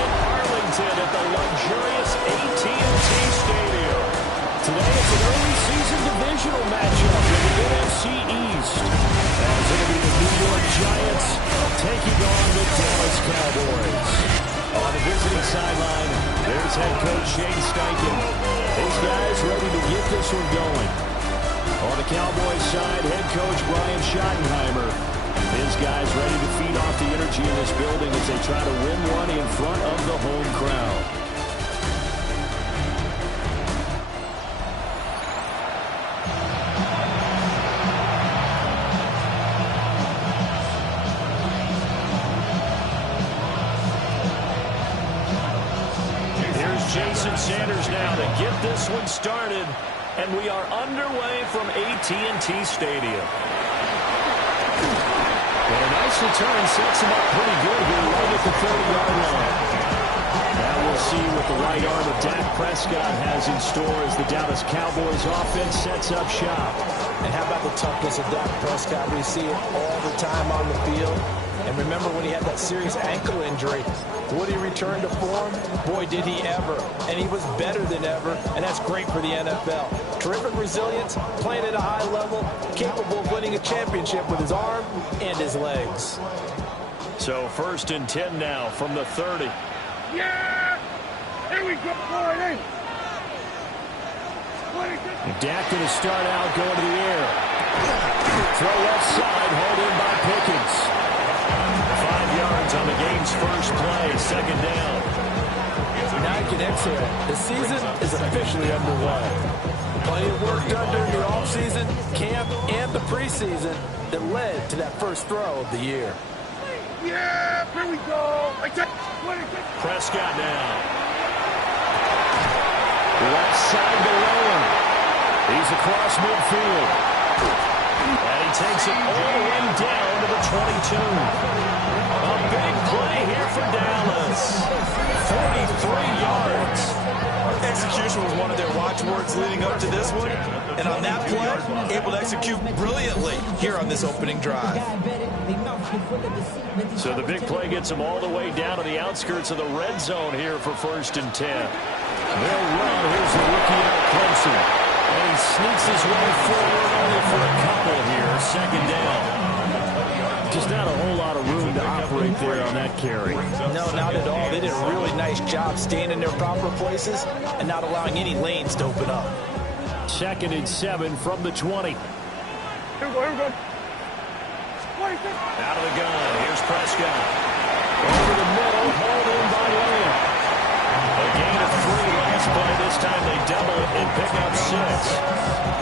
in Arlington at the luxurious AT&T Stadium. Today it's an early season divisional matchup in the NFC East. As it'll be the New York Giants taking on the Dallas Cowboys. On the visiting sideline, there's head coach Shane Steichen. These guys ready to get this one going. On the Cowboys side, head coach Brian Schottenheimer. His guys ready to feed off the energy in this building as they try to win one in front of the home crowd. Here's Jason Sanders now to get this one started. And we are underway from AT&T Stadium. And a nice return sets him up pretty good here right at the 30-yard line. Now we'll see what the right arm of Dak Prescott has in store as the Dallas Cowboys offense sets up shop. And how about the toughness of Dak Prescott? We see it all the time on the field. And remember when he had that serious ankle injury, would he return to form? Boy, did he ever. And he was better than ever, and that's great for the NFL. Terrific resilience, playing at a high level, capable of winning a championship with his arm and his legs. So 1st and 10 now from the 30. Yeah! Here we go, boy. Dak going to start out going to the air. Throw left side, hauled in by Pickens. 5 yards on the game's first play, second down. Now you can exhale. The season is officially underway. Plenty of work done during the offseason, camp, and the preseason that led to that first throw of the year. Yeah, here we go. Prescott now. Left side to Rowan. He's across midfield. And he takes it all the way down to the 22. A big play here for Dallas. 43 yards. Execution was one of their watchwords leading up to this one. And on that play, able to execute brilliantly here on this opening drive. So the big play gets him all the way down to the outskirts of the red zone here for 1st and 10. They'll run. Here's the rookie out Clemson. And he sneaks his way forward only for a couple here. Second down. Just not a whole lot of room to operate there on that carry. No, not at all. They did a really nice job staying in their proper places and not allowing any lanes to open up. 2nd and 7 from the 20. Here we go, here we go. Out of the gun. Here's Prescott. Over the middle, hauled in by Lamb. A gain of 3 last play. This time they double it and pick up 6.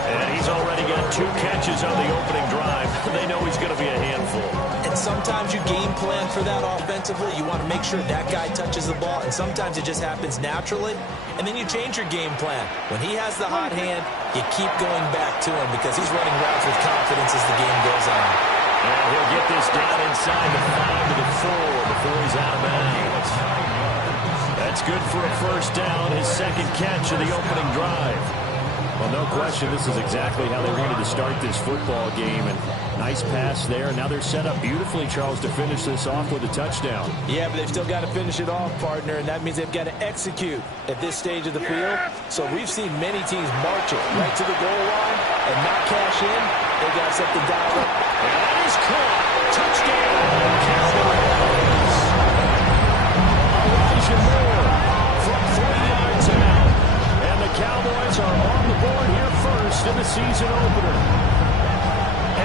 And he's already got 2 catches on the opening drive. They know he's going to be a handful. And sometimes you game plan for that offensively. You want to make sure that guy touches the ball. And sometimes it just happens naturally. And then you change your game plan. When he has the hot hand, you keep going back to him because he's running routes with confidence as the game goes on. And he'll get this down inside the 5 to the 4 before he's out of bounds. That's good for a first down, his 2nd catch of the opening drive. Well, no question, this is exactly how they wanted to start this football game. And nice pass there. Now they're set up beautifully, Charles, to finish this off with a touchdown. Yeah, but they've still got to finish it off, partner, and that means they've got to execute at this stage of the field. So we've seen many teams march it right to the goal line and not cash in. They got something dialed up. And that is caught. Touchdown, Cowboys. Elijah Moore from 3 yards out. And the Cowboys are on the board here first in the season opener.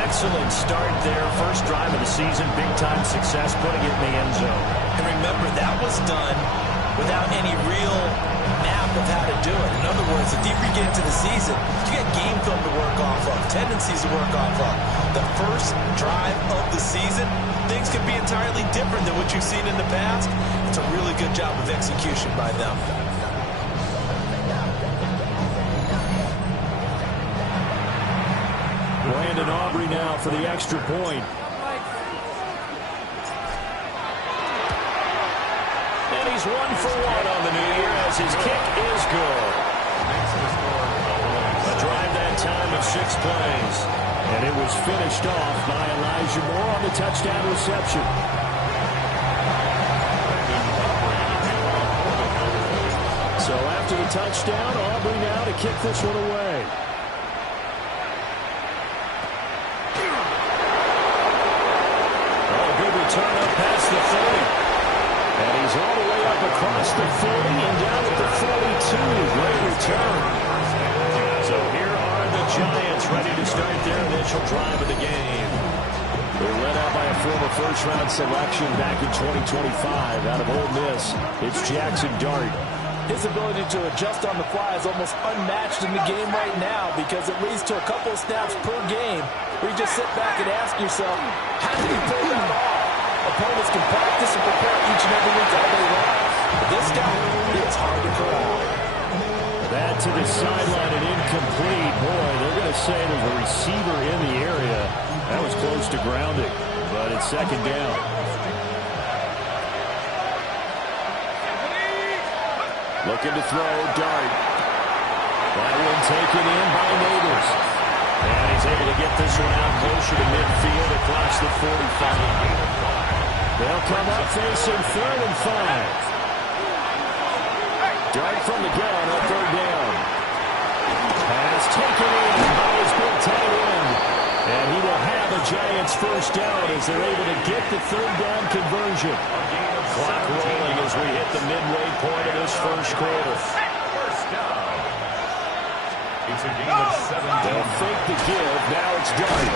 Excellent start there. First drive of the season. Big-time success putting it in the end zone. And remember, that was done without any real map of how to do it. In other words, the deeper you get into the season, you get game film to work off of, tendencies to work off of. The first drive of the season, things can be entirely different than what you've seen in the past. It's a really good job of execution by them. Brandon Aubrey now for the extra point. And he's 1 for 1 on the new year as his kick is good. A drive that time of 6 plays. And it was finished off by Elijah Moore on the touchdown reception. after the touchdown. Aubrey now to kick this one away. Turn up past the 30. And he's all the way up across the 40 and down at the 42. Great return. So here are the Giants ready to start their initial drive of the game. They're led out by a former first-round selection back in 2025 out of Ole Miss. It's Jackson Dart. His ability to adjust on the fly is almost unmatched in the game right now because it leads to a couple of snaps per game where you just sit back and ask yourself, how did he pull that off? Opponents can practice and prepare each and every week all day long. But this guy, it's hard to corral. That to the sideline and incomplete. Boy, they're going to say there's a receiver in the area. That was close to grounding, but it's second down. Looking to throw, Dart. That one taken in by Neighbors. And he's able to get this one out closer to midfield across the 45. They'll come up facing 3rd and 5. Dart from the gun on 3rd down. Pass taken in by his big tight end. And he will have a Giants first down as they're able to get the 3rd down conversion. Clock rolling as we hit the midway point of this first quarter. They'll fake the give. Now it's Dart.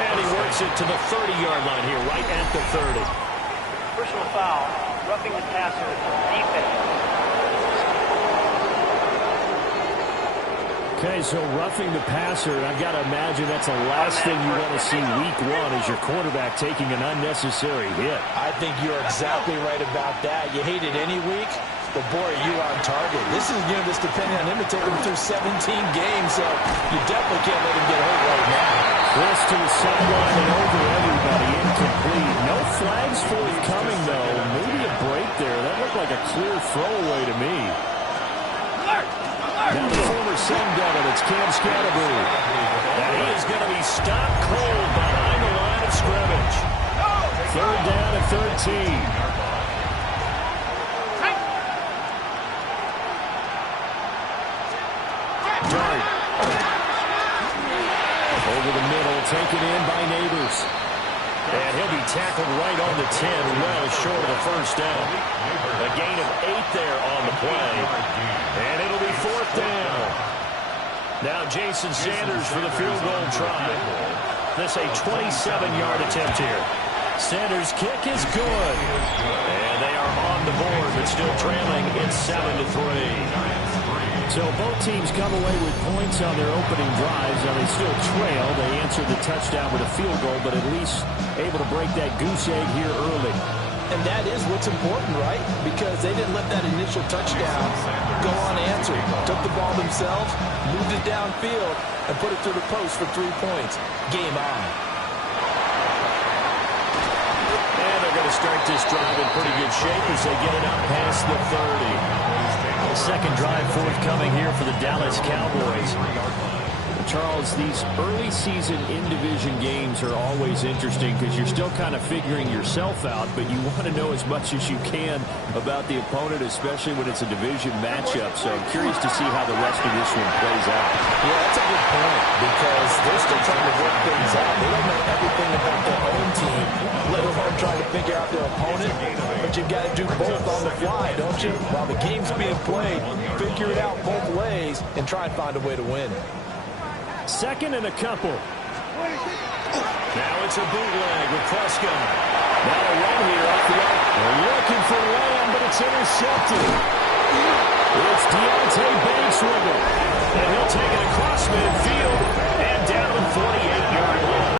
And he works it to the 30-yard line here, right at the 30. Personal foul, roughing the passer, defense. Okay, so roughing the passer, I've got to imagine that's the last thing you want to see week one is your quarterback taking an unnecessary hit. I think you're exactly right about that. You hate it any week, but boy, you're on target. This is going to depending on him to take him through 17 games, so you definitely can't let him get hurt right now. Chris to the sideline and over everybody, incomplete. No flags forthcoming, though. Maybe a break there. That looked like a clear throwaway to me. Now the former Sun Devil, it's Cam Scatterbury. And he is going to be stopped cold behind the line of scrimmage. 3rd down and 13. Dart. Over the middle, taken in by Neighbors. And he'll be tackled right on the 10, well short of the first down. A gain of 8 there on the play. And it'll be 4th down. Now Jason Sanders for the field goal try. This a 27-yard attempt here. Sanders' kick is good. And they are on the board, but still trailing. It's 7-3. So both teams come away with points on their opening drives. Now they still trail. They answered the touchdown with a field goal, but at least able to break that goose egg here early. And that is what's important, right? Because they didn't let that initial touchdown go unanswered. Took the ball themselves, moved it downfield, and put it through the post for 3 points. Game on. And they're going to start this drive in pretty good shape as they get it out past the 30. Second drive forthcoming here for the Dallas Cowboys. Charles, these early season in-division games are always interesting because you're still kind of figuring yourself out, but you want to know as much as you can about the opponent, especially when it's a division matchup. So I'm curious to see how the rest of this one plays out. Yeah, that's a good point because they're still trying to work things out. They don't know everything about their own team, let alone trying to figure out their opponent. But you've got to do both on the fly, don't you? While the game's being played, figure it out both ways and try and find a way to win. Second and a couple. Now it's a bootleg with Prescott. Now a run here off the up. They're looking for Lamb, but it's intercepted. It's Deontay Banks with it. And he'll take it across midfield and down the 48-yard line.